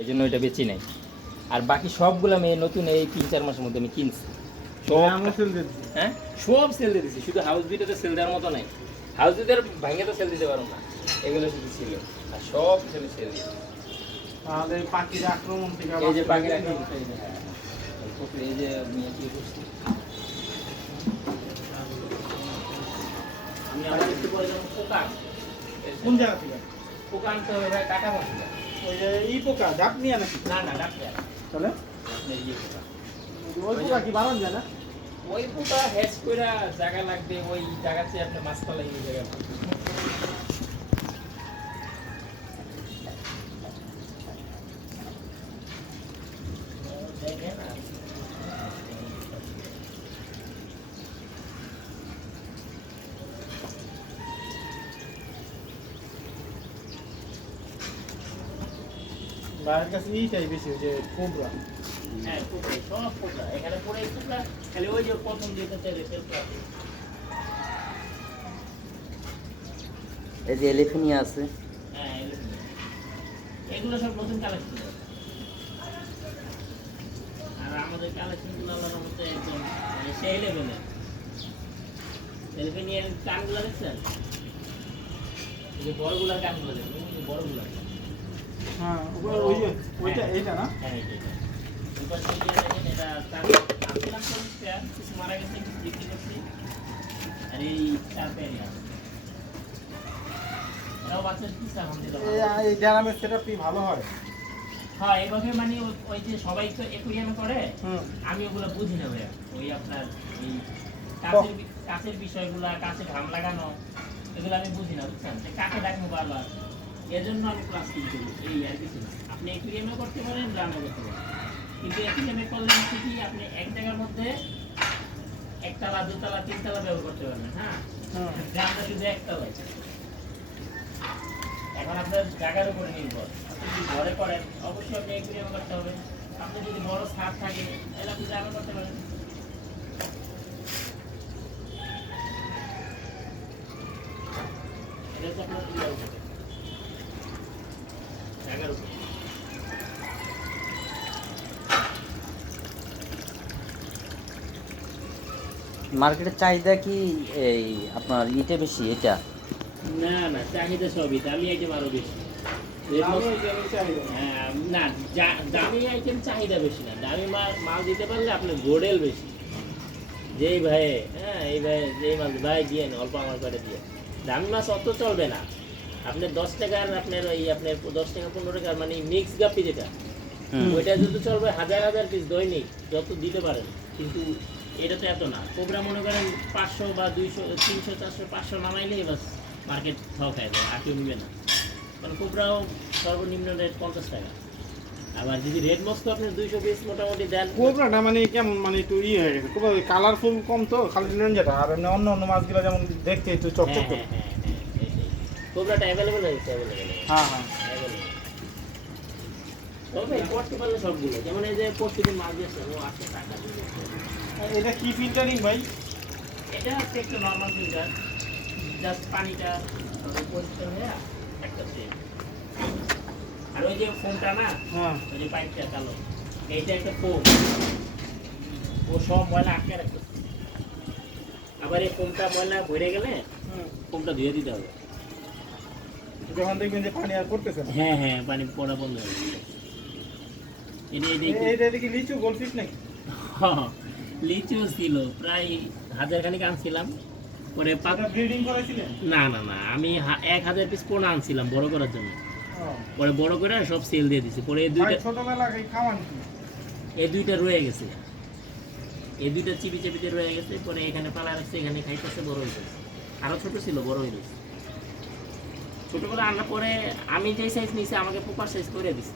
এই জন্য এটা বেচি নাই। আর বাকি সবগুলো আমি নতুন এই 3-4 মাসের মধ্যে আমি কিনছি। সব আমরা সেল দিচ্ছি। হ্যাঁ সব সেল দিয়ে দিচ্ছি, শুধু হাউস বিটাতে সেল দেওয়ার মতো নাই। হাউস বিটার ভাঙে তো সেল দিতে পারবো না, এগুলো শুধু ছিল। আর সব সেল সেল দিয়ে তাহলে পাখির আক্রমণ থেকে এই যে পাখির আক্রমণ, এই যে কি করছি আমি আবার একটু পরে যখন পোকা, কোন জায়গা থেকে? পোকা আনতে হবে ভাই, টাকা মশলা। ওই যে ই পোকা ডাক নিয়ে নাকি? না না ডাক্তার তাহলে আপনার ইয়ে পোকা, ওই পোকা কি বাড়ান যায় না? ওই পোকা হ্যাচ করে জায়গা লাগবে, ওই জায়গাতে আপনি মাছ পালাই এই জায়গা দেখেন। বাইরের কাছে ইটাই বেশি, ওই যে কোবরা। হ্যাঁ পোকা, সব পোকা এখানে পড়ে, এই পোকা খালি ওই যে প্রথম দিকে এই যে এলিফিনিয়া আছে। হ্যাঁ এগুলো সব নতুন কালেকশন। আর আমাদের কালেকশনগুলো আল্লাহর মধ্যে একদম মানে সেই লেভেলে। এলিফিনিয়ার কানগুলো দেখছেন, এই যে বড়গুলার কানগুলো দেখছেন, বড়গুলা। হ্যাঁ ওই যে ওইটা এইটা না? হ্যাঁ এইটা এবার সেই যে দেখেন, এটা আসছিলাম 40 পেয়ার, কিছু মারা গেছে, কিছু বিক্রি করছি। আর এই 4 পেয়ারই আছে, এটাও বাচ্চার পিস আলহামদুলিল্লাহ। এই ড্রামের সেটআপটি ভালো হয়। হ্যাঁ এইভাবে মানে ওই যে সবাই তো একুরিয়ামে করে, হুম। আমি ওগুলো বুঝি না ভাইয়া। ওই আপনার এই কাছের বিষয়গুলা, কাছে ঘাম লাগানো, এগুলো আমি বুঝি না, বুঝছেন? কাকে ডাকবো বারবার, এজন্য আমি প্লাস্টিক করি, এই আর কিছু না। আপনি একুরিয়ামে করতে পারেন, ড্রামে করতে পারেন, কিন্তু একুরিয়ামে করলে হচ্ছে কি আপনি এক জায়গার মধ্যে একতলা, দুতলা, তিনতলা ব্যবহার করতে পারবেন। হ্যাঁ ড্রামটা শুধু একতলায়। এখন আপনার জায়গার উপরে নির্ভর, আপনি যদি ঘরে করেন অবশ্যই আপনি একুরিয়ামে করতে হবে। আপনি যদি বড় ছাদ থাকে তাহলে আপনি ড্রামে করতে পারেন। এটা হচ্ছে আপনার ইয়ার উপরে, জায়গার উপরে। মার্কেটের চাহিদা কি এই আপনার ইটে বেশি এটা? না না চাহিদা সবই, দামি আইটেম আরো বেশি। হ্যাঁ না, দামি আইটেম চাহিদা বেশি না, দামি মাল দিতে পারলে আপনার গোডেল বেশি। যেই ভাই, হ্যাঁ এই ভাই যেই মাল ভাই দিয়ে অল্প আমার করে দিয়ে, দামি মাছ অত চলবে না। আপনার 10 টাকার, আপনার ওই আপনার 10 টাকা 15 টাকার মানে মিক্স গাপ্পি যেটা, ওইটা যদি চলবে হাজার হাজার পিস দৈনিক যত দিতে পারেন, কিন্তু এটা তো এত না। কোবরা মনে করেন 500 বা 200, 300, 400, 500 নামাইলেই বাস মার্কেট খাওয়া খায় দেয়, আর কেউ নিবে না। কারণ কোবরাও সর্বনিম্ন রেট 50 টাকা। আবার যদি রেড মস্ত আপনার 200 পিস মোটামুটি দেন। কোবরাটা মানে কেমন, মানে একটু হয়ে গেছে, কোবরা কালারফুল কম তো, খালি রেঞ্জাটা। আর এমনি অন্য অন্য মাছগুলো যেমন দেখতে একটু চকচক করে। কোবরাটা অ্যাভেলেবেল হয়েছে, অ্যাভেলেবেল। হ্যাঁ হ্যাঁ তবে করতে পারলে সবগুলো, যেমন এই যে পরশুদিন মাছ দিয়েছে, ও 800 টাকা দিয়েছে। এটা কি ফিল্টারিং ভাই? এটা হচ্ছে একটা নর্মাল ফিল্টার, জাস্ট পানিটা পরিষ্কার হয়ে একটা সেট। আর ওই যে ফোমটা না, হ্যাঁ ওই যে পাইপটা কালো, এইটা একটা ফোম, ও সব ময়লা আটকে রাখতে। আবার এই ফোমটা ময়লা ভরে গেলে ফোমটা ধুয়ে দিতে হবে। যখন দেখবেন যে পানি আর পড়তেছে না। হ্যাঁ হ্যাঁ পানি পড়া বন্ধ হয়ে যাবে। এটা কি লিচু গোলফিশ নাকি? লিচু ছিল প্রায় 1000 খানিক আনছিলাম, পরে ব্রিডিং করেছিলেন? না না না, আমি 1000 পিস পোনা আনছিলাম বড় করার জন্য, পরে বড় করে সব সেল দিয়ে দিছি। পরে এই দুইটা ছোটবেলায় খাওয়ান কি? এই দুইটা রয়ে গেছে, এই দুইটা চিপি চিপিতে রয়ে গেছে। পরে এখানে পালা রাখছে, এখানে খাইতেছে, বড় হয়ে গেছে। আরো ছোট ছিল, বড় হয়ে গেছে। ছোট করে আনার পরে আমি যেই সাইজ নিয়েছি আমাকে প্রপার সাইজ করে দিছি।